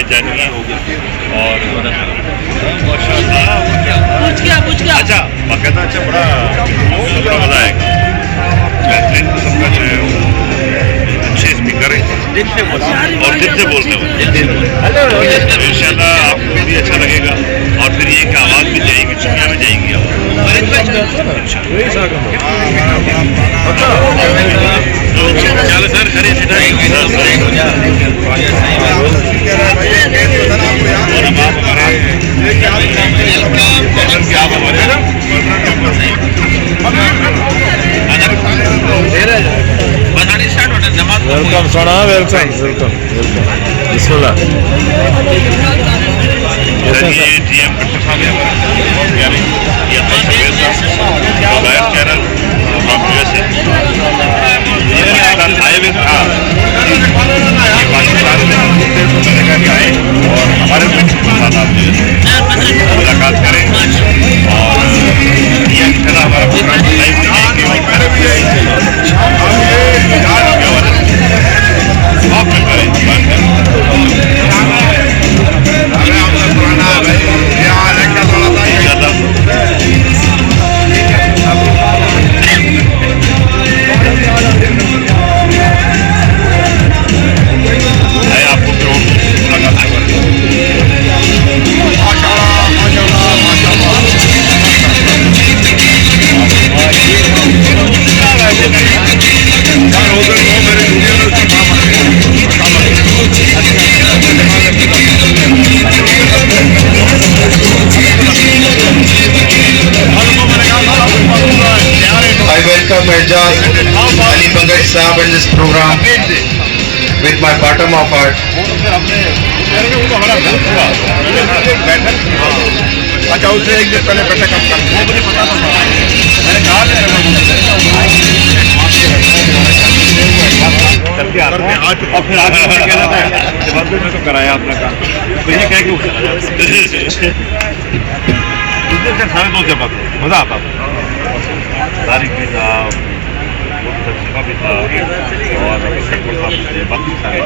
राय जानिए और अच्छा बाकायदा अच्छा बड़ा मज़ा आएगा। बेहतरीन किस्म का जो है वो अच्छे स्पीकर है और दिल से बोलते हो इंशाल्लाह आपको भी अच्छा लगेगा और फिर ये कि आवाज़ भी जाएगी दुनिया में जाएगी वेलकम सोना वेलकम वेलकम वेलकम बिस्मिल्लाह। ये GM डॉक्टर साहब हैं बहुत प्यारे ये चैनल फ्रॉम USA ये पाकिस्तान आए हुए था ये पाकिस्तान में आए और हमारे साथ आप मुलाकात करें और ये इंशाल्लाह हमारा प्रोग्राम लाइव देखेंगे और घर भी आप में करें आपको फिर मुलाकात I welcome Ejaz Ali Pankaj Saab in this program with my bottom of heart. अच्छा उससे एक दिन पहले बैठक हम करते हैं मुझे पता था मैंने कहा आज और फिर आज कहना था जब में तो कराया आपने कहा तो ये कह के सारे दोस्त जब मज़ा आता था तारीख भी था तर्जुमा भी था और बाकी सारे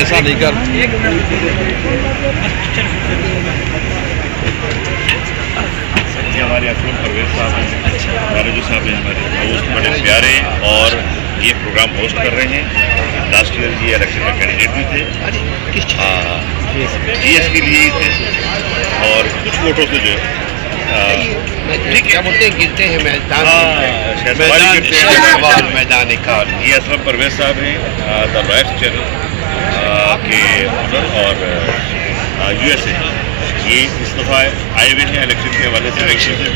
ऐसा नहीं कर हमारे असलम परवेज साहब हैं हमारे जो साहब हैं हमारे दोस्त बड़े प्यारे और ये प्रोग्राम होस्ट कर रहे हैं। लास्ट ईयर ये इलेक्शन में कैंडिडेट भी थे GS के लिए ही थे और कुछ वोटों से जो है क्या बोलते हैं गिरते हैं मैदान का। ये असलम परवेज साहब हैं द राइट्स चैनल के ओनर और USA ये इस दफ़ा आए हुए हैं इलेक्शन के हवाले से इलेक्शन से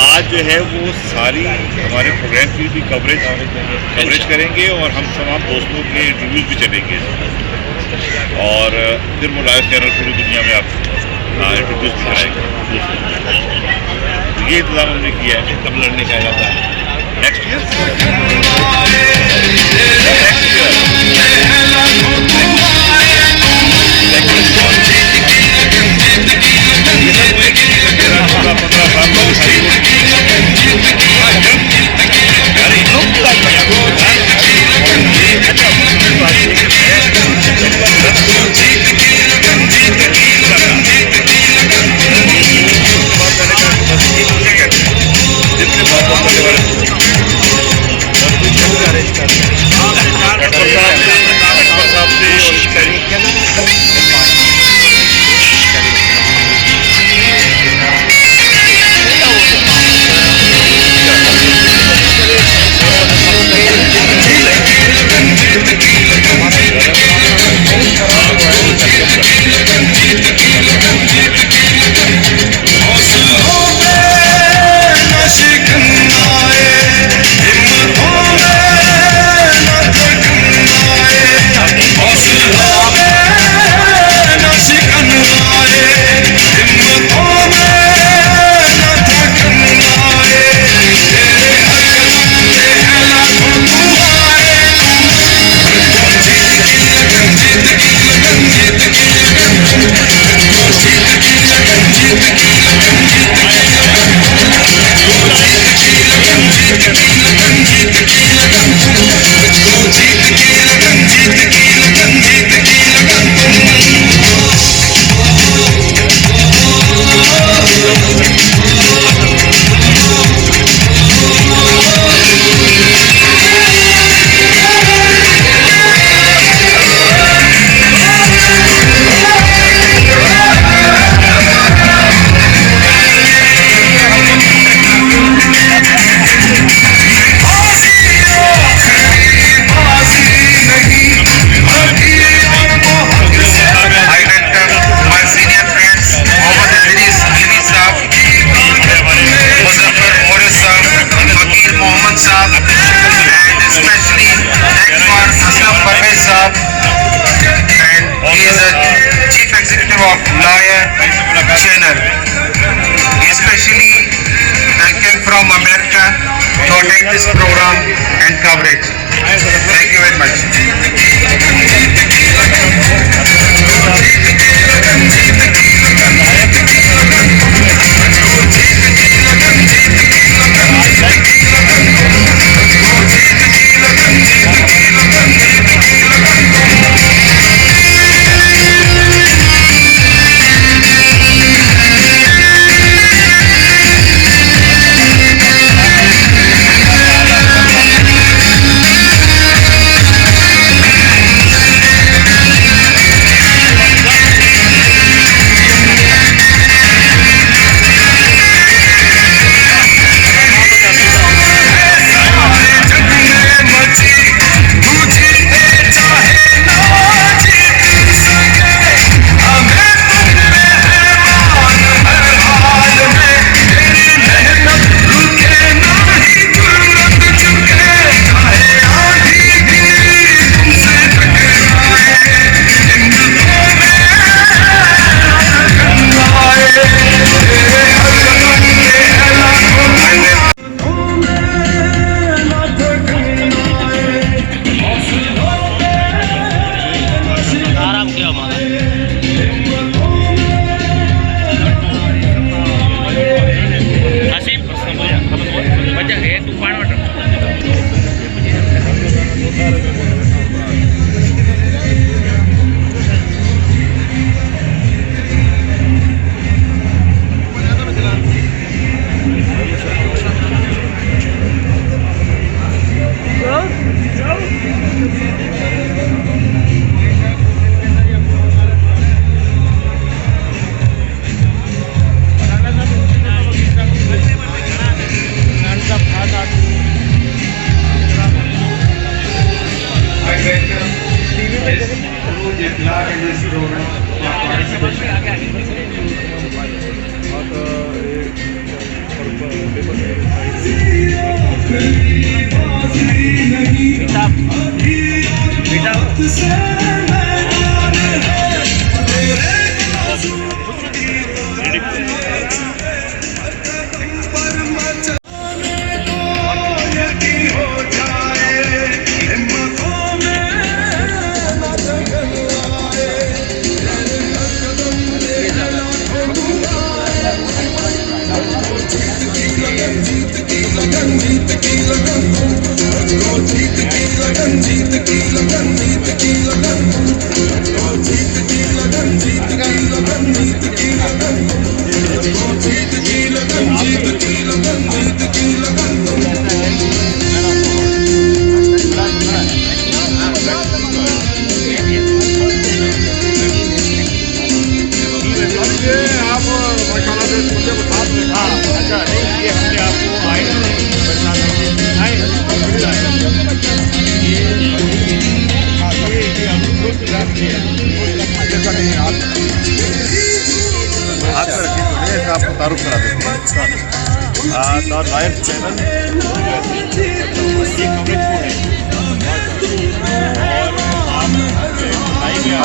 आज जो है वो सारी हमारे प्रोग्राम की भी कवरेज करेंगे और हम तमाम दोस्तों के इंटरव्यूज़ भी चलेंगे और फिर वो लाइव चैनल पूरी दुनिया में आप इंट्रोड्यूस भी कराएंगे। ये इंतजाम हमने किया है कब लड़ने का इरादा है next year Hey I welcome Ms. Anuj Clark in this program for participation. आपको तारुफ करा देते हैं the live channel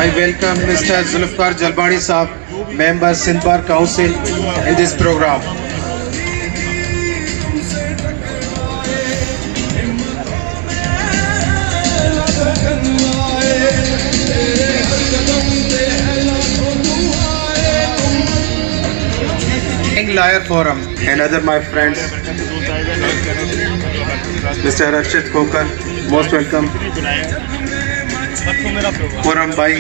I welcome Mr. Zulfikar Jalbani Saab, Member Sindh Bar Council in this program. Lawyer Forum, another my friends, Mr. Arshid Khokar, most welcome. Forum by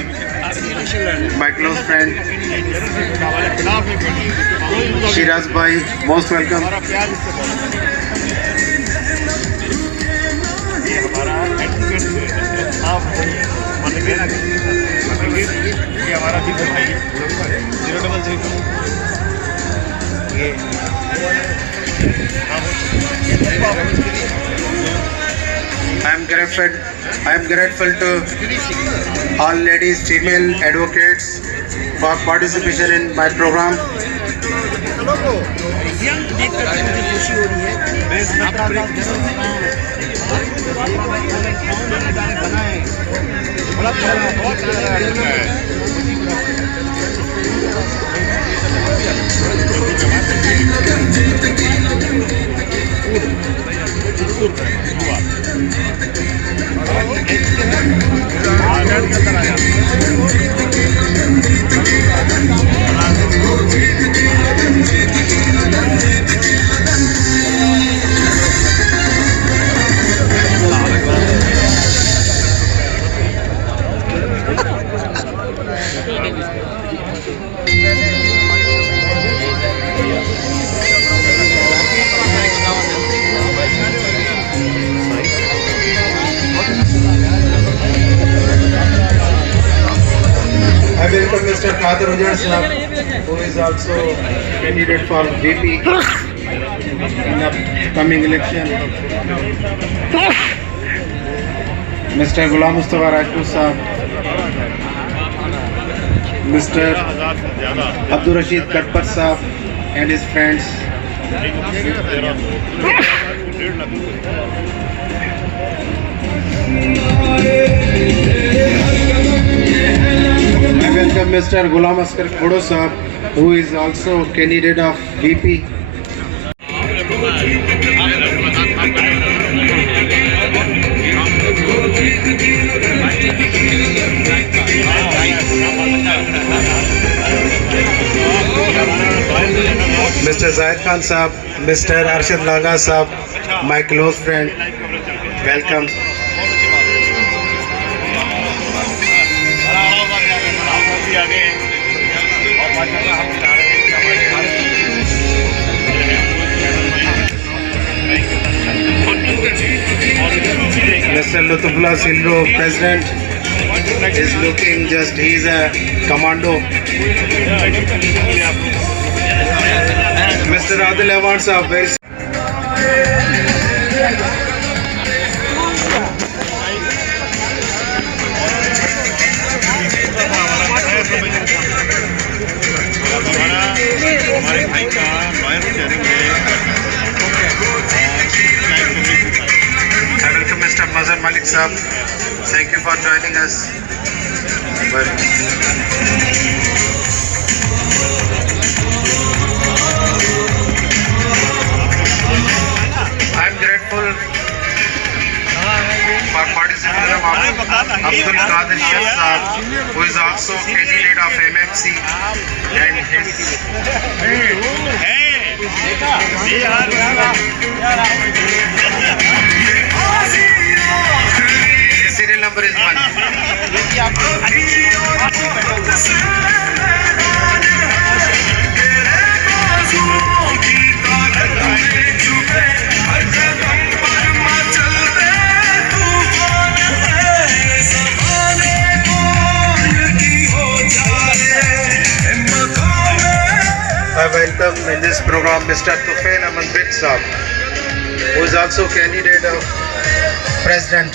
my close friend Shiraz Bhai, most welcome. I am grateful to all ladies, female advocates for participation in my program. I welcome Mr. Qadir Ujjal Sahab, who is also candidate for VP in upcoming election. Mr. Ghulam Mustafa Rajput Sahab, Mr. Abdul Rashid Katpar Sahab and his friends. I welcome Mr. Ghulam Askar Khodo Sahab, who is also candidate of VP. Mr. Zahid Khan Sahab, Mr. Arshid Langa Sahab, my close friend, welcome. भी आ गए हैं और माशाल्लाह हम जा रहे हैं। Mr. Lutfullah Sindhu, President, is looking just, he's a commando. Mr. Adil Awad Saab, very हमारे भाई का लॉयर चेयरिंग में I welcome Mr. Mazhar Malik Saab. Thank you for joining us. I'm grateful for participating of Abdul Qadir Sheikh Saab, who is also candidate of MMC, and his serial number is 1. I welcome in this program Mr. Tufail Ahmed Bid Saab, who is also candidate of President